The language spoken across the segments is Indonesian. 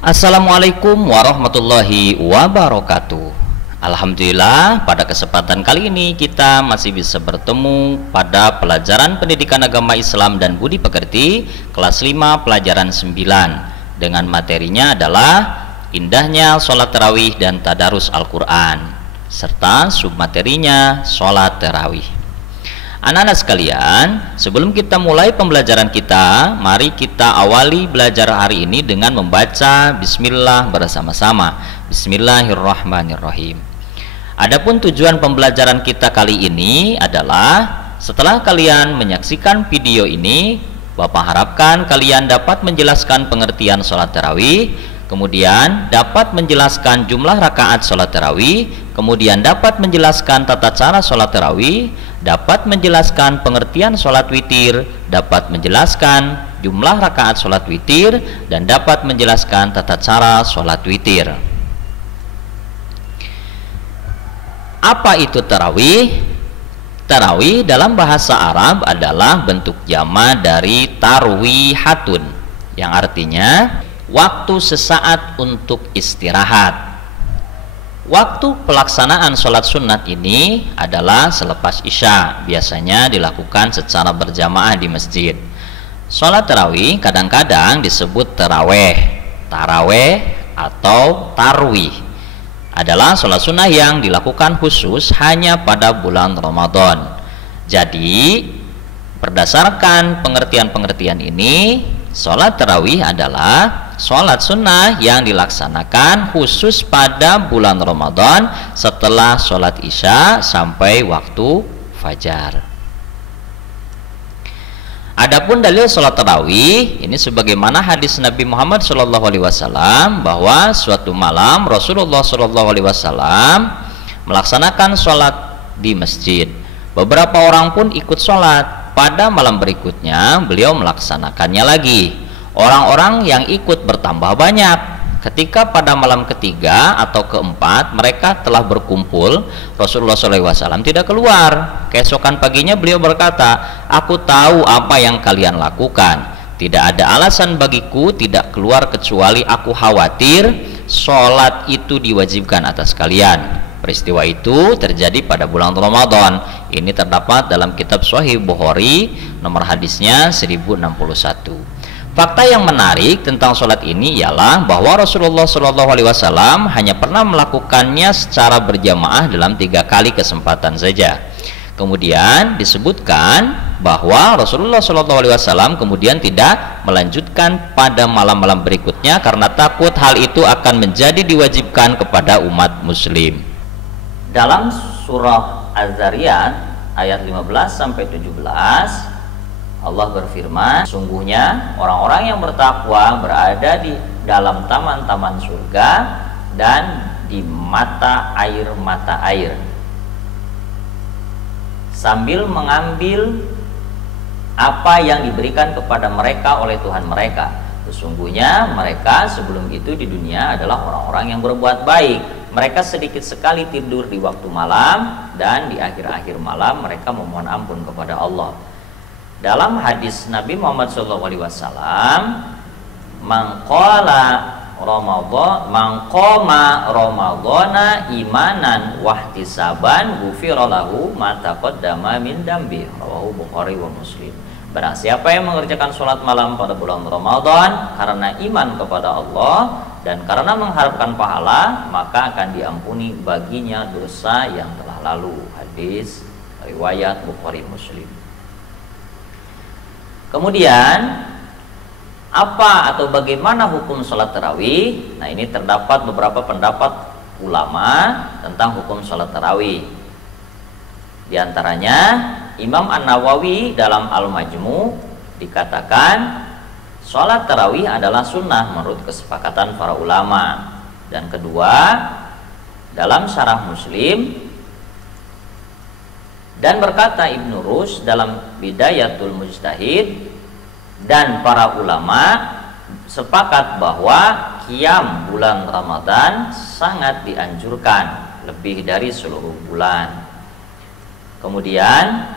Assalamualaikum warahmatullahi wabarakatuh. Alhamdulillah, pada kesempatan kali ini kita masih bisa bertemu pada pelajaran pendidikan agama Islam dan budi pekerti kelas 5 pelajaran 9 dengan materinya adalah indahnya sholat tarawih dan tadarus Al-Quran serta submaterinya sholat tarawih. Anak-anak sekalian, sebelum kita mulai pembelajaran kita, mari kita awali belajar hari ini dengan membaca Bismillah bersama-sama. Bismillahirrahmanirrahim. Adapun tujuan pembelajaran kita kali ini adalah setelah kalian menyaksikan video ini, Bapak harapkan kalian dapat menjelaskan pengertian sholat tarawih, kemudian dapat menjelaskan jumlah rakaat sholat tarawih, kemudian dapat menjelaskan tata cara sholat tarawih, dapat menjelaskan pengertian sholat witir, dapat menjelaskan jumlah rakaat sholat witir, dan dapat menjelaskan tata cara sholat witir. Apa itu tarawih? Tarawih dalam bahasa Arab adalah bentuk jama dari tarwihatun, yang artinya waktu sesaat untuk istirahat. Waktu pelaksanaan sholat sunat ini adalah selepas isya, biasanya dilakukan secara berjamaah di masjid. Sholat tarawih kadang-kadang disebut taraweh, taraweh atau tarwih. Adalah sholat sunnah yang dilakukan khusus hanya pada bulan Ramadan. Jadi berdasarkan pengertian-pengertian ini, sholat tarawih adalah sholat sunnah yang dilaksanakan khusus pada bulan Ramadan setelah sholat isya sampai waktu fajar. Adapun dalil sholat tarawih ini sebagaimana hadis Nabi Muhammad SAW bahwa suatu malam Rasulullah SAW melaksanakan sholat di masjid. Beberapa orang pun ikut sholat. Pada malam berikutnya beliau melaksanakannya lagi. Orang-orang yang ikut bertambah banyak. Ketika pada malam ketiga atau keempat mereka telah berkumpul, Rasulullah SAW tidak keluar. Keesokan paginya beliau berkata, "Aku tahu apa yang kalian lakukan. Tidak ada alasan bagiku tidak keluar kecuali aku khawatir sholat itu diwajibkan atas kalian." Peristiwa itu terjadi pada bulan Ramadan. Ini terdapat dalam kitab Sahih Bukhari, nomor hadisnya 1061. Fakta yang menarik tentang sholat ini ialah bahwa Rasulullah SAW hanya pernah melakukannya secara berjamaah dalam 3 kali kesempatan saja. Kemudian disebutkan bahwa Rasulullah SAW kemudian tidak melanjutkan pada malam-malam berikutnya karena takut hal itu akan menjadi diwajibkan kepada umat muslim. Dalam surah Az-Zariyat ayat 15-17 Allah berfirman, "Sungguhnya orang-orang yang bertakwa berada di dalam taman-taman surga dan di mata air sambil mengambil apa yang diberikan kepada mereka oleh Tuhan mereka. Sesungguhnya mereka sebelum itu di dunia adalah orang-orang yang berbuat baik. Mereka sedikit sekali tidur di waktu malam dan di akhir-akhir malam mereka memohon ampun kepada Allah." Dalam hadis Nabi Muhammad SAW, "Mangqala Ramadan, mangqama Ramadana imanan wahtisaban ghufira lahu ma taqaddama min dambi." Rawahu Bukhari wa Muslim. Barang siapa yang mengerjakan sholat malam pada bulan Ramadan karena iman kepada Allah dan karena mengharapkan pahala, maka akan diampuni baginya dosa yang telah lalu. Hadis riwayat Bukhari Muslim. Kemudian apa atau bagaimana hukum sholat tarawih? Nah, ini terdapat beberapa pendapat ulama tentang hukum sholat tarawih. Di antaranya Imam An-Nawawi dalam Al-Majmu' dikatakan sholat tarawih adalah sunnah menurut kesepakatan para ulama. Dan kedua, dalam Syarah Muslim dan berkata Ibnu Rus dalam Bidayatul Mujtahid, dan para ulama sepakat bahwa qiyam bulan Ramadan sangat dianjurkan lebih dari seluruh bulan. Kemudian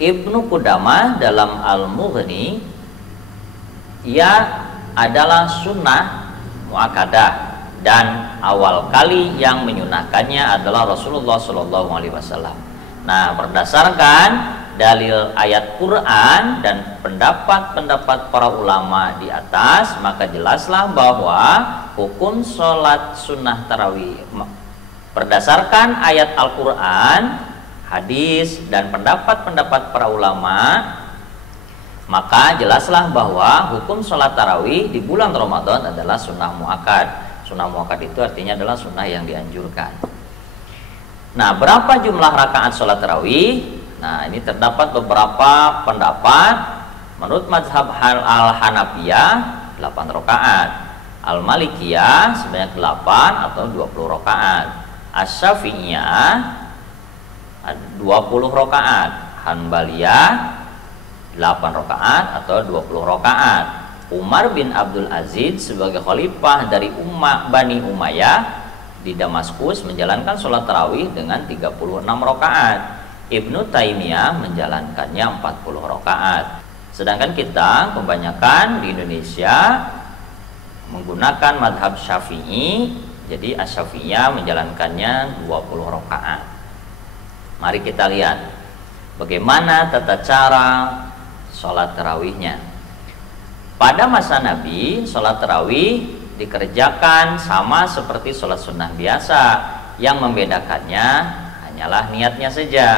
Ibnu Qudamah dalam Al-Mughni ia adalah sunnah muakkadah, dan awal kali yang menyunahkannya adalah Rasulullah SAW. Nah, berdasarkan dalil ayat Quran dan pendapat-pendapat para ulama di atas, maka jelaslah bahwa hukum sholat sunnah tarawih berdasarkan ayat Al-Quran, hadis, dan pendapat-pendapat para ulama, maka jelaslah bahwa hukum sholat tarawih di bulan Ramadan adalah sunnah muakkad. Sunnah muakkad itu artinya adalah sunnah yang dianjurkan. Nah, berapa jumlah rakaat sholat tarawih? Nah, ini terdapat beberapa pendapat. Menurut mazhab Al-Hanafiyah 8 rakaat, Al-Malikiyah sebanyak 8 atau 20 rakaat, Asy-Syafi'iyah 20 rakaat, Hanbaliyah 8 rakaat atau 20 rakaat. Umar bin Abdul Aziz sebagai khalifah dari Bani Umayyah di Damaskus menjalankan sholat tarawih dengan 36 rakaat. Ibnu Taimiyah menjalankannya 40 rakaat. Sedangkan kita kebanyakan di Indonesia menggunakan madhab Syafi'i, jadi Asy-Syafi'iyah menjalankannya 20 rakaat. Mari kita lihat bagaimana tata cara sholat tarawihnya. Pada masa Nabi, sholat tarawih dikerjakan sama seperti sholat sunnah biasa. Yang membedakannya hanyalah niatnya saja.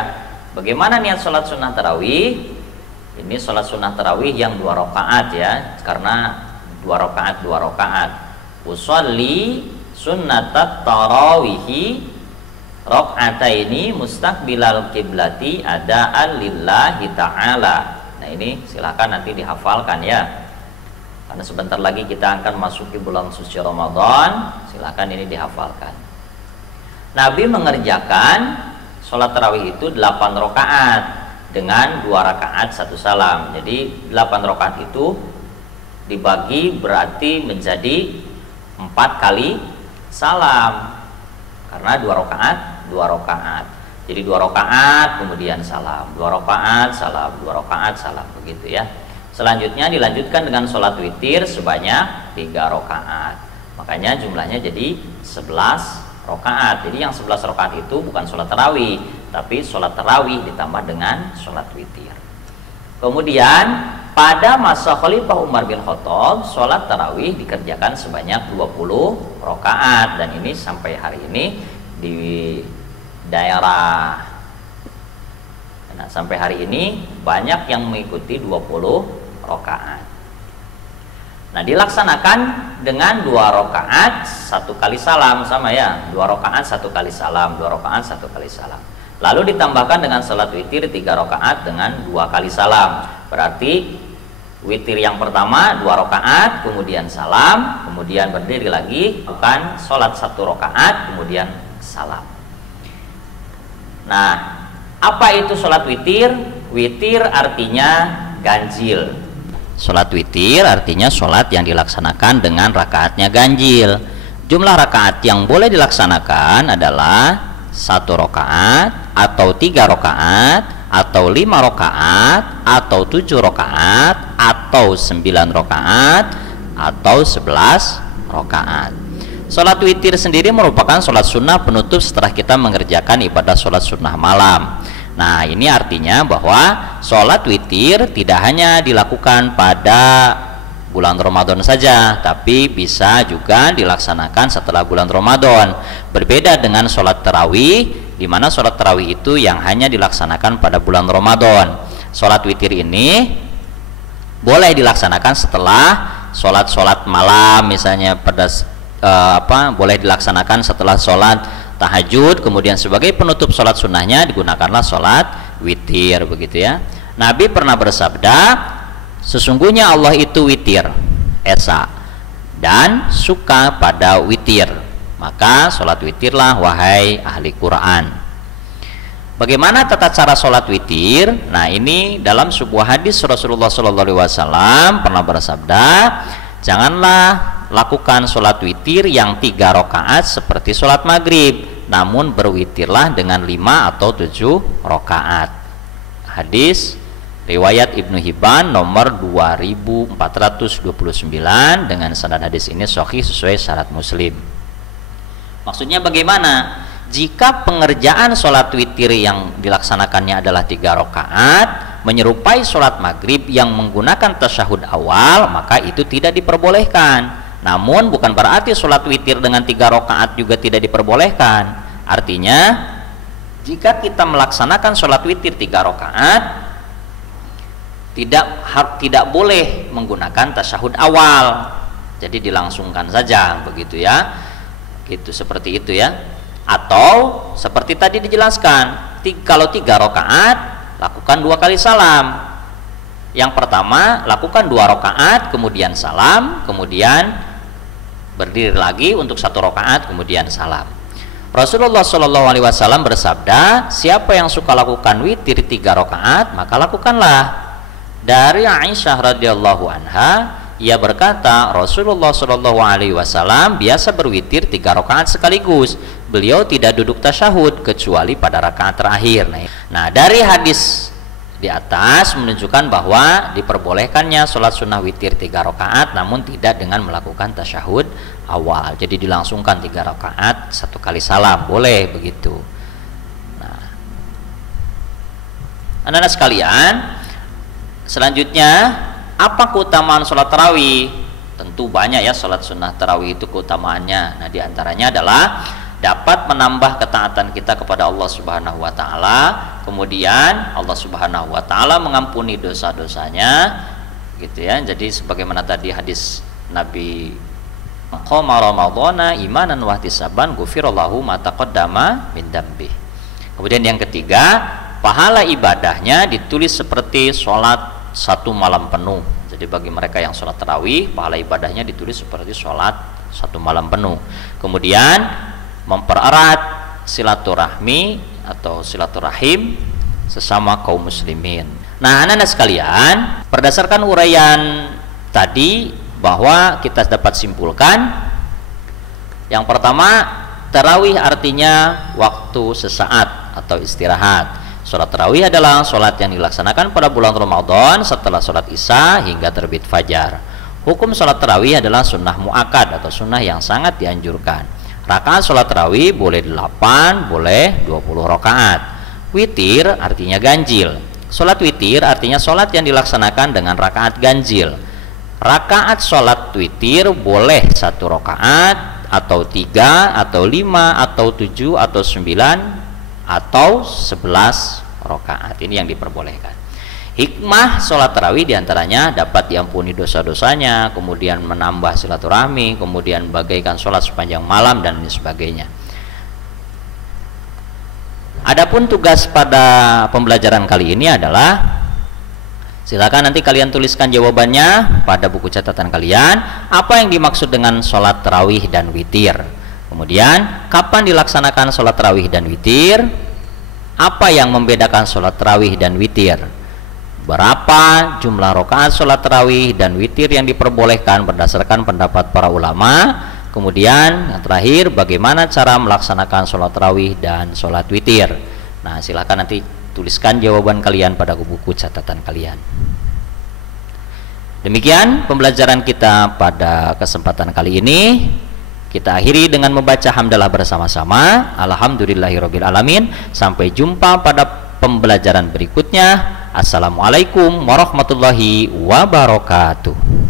Bagaimana niat sholat sunnah tarawih? Ini sholat sunnah tarawih yang 2 rakaat ya, karena 2 rakaat. Usolli sunnatat tarawihi rakaataini mustaqbilal kiblati adaan lillahi ta'ala. Nah, ini silakan nanti dihafalkan ya, karena sebentar lagi kita akan masuki bulan suci Ramadan. Silakan ini dihafalkan. Nabi mengerjakan sholat tarawih itu 8 rakaat dengan 2 rakaat 1 salam. Jadi 8 rakaat itu dibagi berarti menjadi 4 kali salam, karena 2 rakaat 2 rakaat. Jadi 2 rakaat kemudian salam, 2 rakaat salam, 2 rakaat salam, begitu ya. Selanjutnya dilanjutkan dengan sholat witir sebanyak 3 rakaat. Makanya jumlahnya jadi 11 rakaat. Jadi yang 11 rakaat itu bukan sholat tarawih, tapi sholat tarawih ditambah dengan sholat witir. Kemudian pada masa Khalifah Umar bin Khattab, sholat tarawih dikerjakan sebanyak 20 rakaat, dan ini sampai hari ini di daerah, nah, sampai hari ini banyak yang mengikuti 20 rakaat. Nah, dilaksanakan dengan 2 rakaat 1 kali salam, sama ya, 2 rakaat 1 kali salam, 2 rakaat 1 kali salam. Lalu ditambahkan dengan salat witir 3 rakaat dengan 2 kali salam. Berarti witir yang pertama 2 rakaat, kemudian salam, kemudian berdiri lagi, bukan salat 1 rakaat, kemudian salam. Nah, apa itu salat witir? Witir artinya ganjil. Salat witir artinya salat yang dilaksanakan dengan rakaatnya ganjil. Jumlah rakaat yang boleh dilaksanakan adalah 1 rakaat atau 3 rakaat atau 5 rakaat atau 7 rakaat atau 9 rakaat atau 11 rakaat. Salat witir sendiri merupakan salat sunnah penutup setelah kita mengerjakan ibadah salat sunnah malam. Nah, ini artinya bahwa salat witir tidak hanya dilakukan pada bulan Ramadan saja, tapi bisa juga dilaksanakan setelah bulan Ramadan. Berbeda dengan sholat tarawih, di mana sholat tarawih itu yang hanya dilaksanakan pada bulan Ramadan. Sholat witir ini boleh dilaksanakan setelah sholat malam, misalnya pada boleh dilaksanakan setelah sholat tahajud, kemudian sebagai penutup sholat sunnahnya digunakanlah sholat witir, begitu ya. Nabi pernah bersabda, sesungguhnya Allah itu witir, esa, dan suka pada witir. Maka sholat witirlah wahai ahli Quran. Bagaimana tata cara sholat witir? Nah, ini dalam sebuah hadis Rasulullah SAW pernah bersabda, janganlah lakukan sholat witir yang 3 rakaat seperti sholat maghrib, namun berwitirlah dengan 5 atau 7 rakaat. Hadis riwayat Ibnu Hibban nomor 2429 dengan sanad hadis ini sahih sesuai syarat Muslim. Maksudnya bagaimana? Jika pengerjaan sholat witir yang dilaksanakannya adalah 3 rakaat menyerupai sholat maghrib yang menggunakan tasyahud awal, maka itu tidak diperbolehkan. Namun bukan berarti sholat witir dengan 3 rakaat juga tidak diperbolehkan. Artinya jika kita melaksanakan sholat witir 3 rakaat tidak boleh menggunakan tasyahud awal, jadi dilangsungkan saja begitu ya, gitu, seperti itu ya. Atau seperti tadi dijelaskan, kalau 3 rakaat lakukan 2 kali salam. Yang pertama lakukan 2 rakaat kemudian salam, kemudian berdiri lagi untuk 1 rakaat kemudian salam. Rasulullah Shallallahu Alaihi Wasallam bersabda, siapa yang suka lakukan witir 3 rakaat maka lakukanlah. Dari Aisyah radhiyallahu anha, ia berkata, Rasulullah Shallallahu Alaihi Wasallam biasa berwitir 3 rakaat sekaligus. Beliau tidak duduk tasyahud kecuali pada rakaat terakhir. Nah, dari hadis di atas menunjukkan bahwa diperbolehkannya sholat sunnah witir 3 rakaat, namun tidak dengan melakukan tasyahud awal. Jadi dilangsungkan 3 rakaat 1 kali salam, boleh begitu. Nah, anak-anak sekalian, selanjutnya apa keutamaan sholat tarawih? Tentu banyak ya sholat sunnah tarawih itu keutamaannya. Nah, diantaranya adalah dapat menambah ketaatan kita kepada Allah Subhanahu wa Ta'ala, kemudian Allah Subhanahu wa Ta'ala mengampuni dosa-dosanya, gitu ya. Jadi sebagaimana tadi hadis Nabi, qama ramadhana imanan wa ihtisaban ghufirallahu ma taqaddama min dzambi. Kemudian yang ketiga, pahala ibadahnya ditulis seperti sholat 1 malam penuh. Jadi bagi mereka yang sholat tarawih, pahala ibadahnya ditulis seperti sholat 1 malam penuh. Kemudian mempererat silaturahmi atau silaturahim sesama kaum muslimin. Nah, anak-anak sekalian, berdasarkan uraian tadi bahwa kita dapat simpulkan, yang pertama, tarawih artinya waktu sesaat atau istirahat. Sholat tarawih adalah sholat yang dilaksanakan pada bulan Ramadan setelah sholat isya hingga terbit fajar. Hukum sholat tarawih adalah sunnah muakkad atau sunnah yang sangat dianjurkan. Rakaat sholat tarawih boleh 8, boleh 20 rakaat. Witir artinya ganjil. Sholat witir artinya sholat yang dilaksanakan dengan rakaat ganjil. Rakaat sholat witir boleh 1 rakaat, atau 3, atau 5, atau 7, atau 9, atau 11 rakaat. Ini yang diperbolehkan. Hikmah sholat tarawih diantaranya dapat diampuni dosa-dosanya, kemudian menambah silaturahmi, kemudian bagaikan sholat sepanjang malam, dan lain sebagainya. Adapun tugas pada pembelajaran kali ini adalah, silakan nanti kalian tuliskan jawabannya pada buku catatan kalian, apa yang dimaksud dengan sholat tarawih dan witir. Kemudian kapan dilaksanakan sholat tarawih dan witir, apa yang membedakan sholat tarawih dan witir, berapa jumlah rakaat sholat tarawih dan witir yang diperbolehkan berdasarkan pendapat para ulama. Kemudian yang terakhir, bagaimana cara melaksanakan sholat tarawih dan sholat witir. Nah, silakan nanti tuliskan jawaban kalian pada buku catatan kalian. Demikian pembelajaran kita pada kesempatan kali ini. Kita akhiri dengan membaca hamdalah bersama-sama. Alhamdulillahirabbil alamin. Sampai jumpa pada pembelajaran berikutnya. Assalamualaikum warahmatullahi wabarakatuh.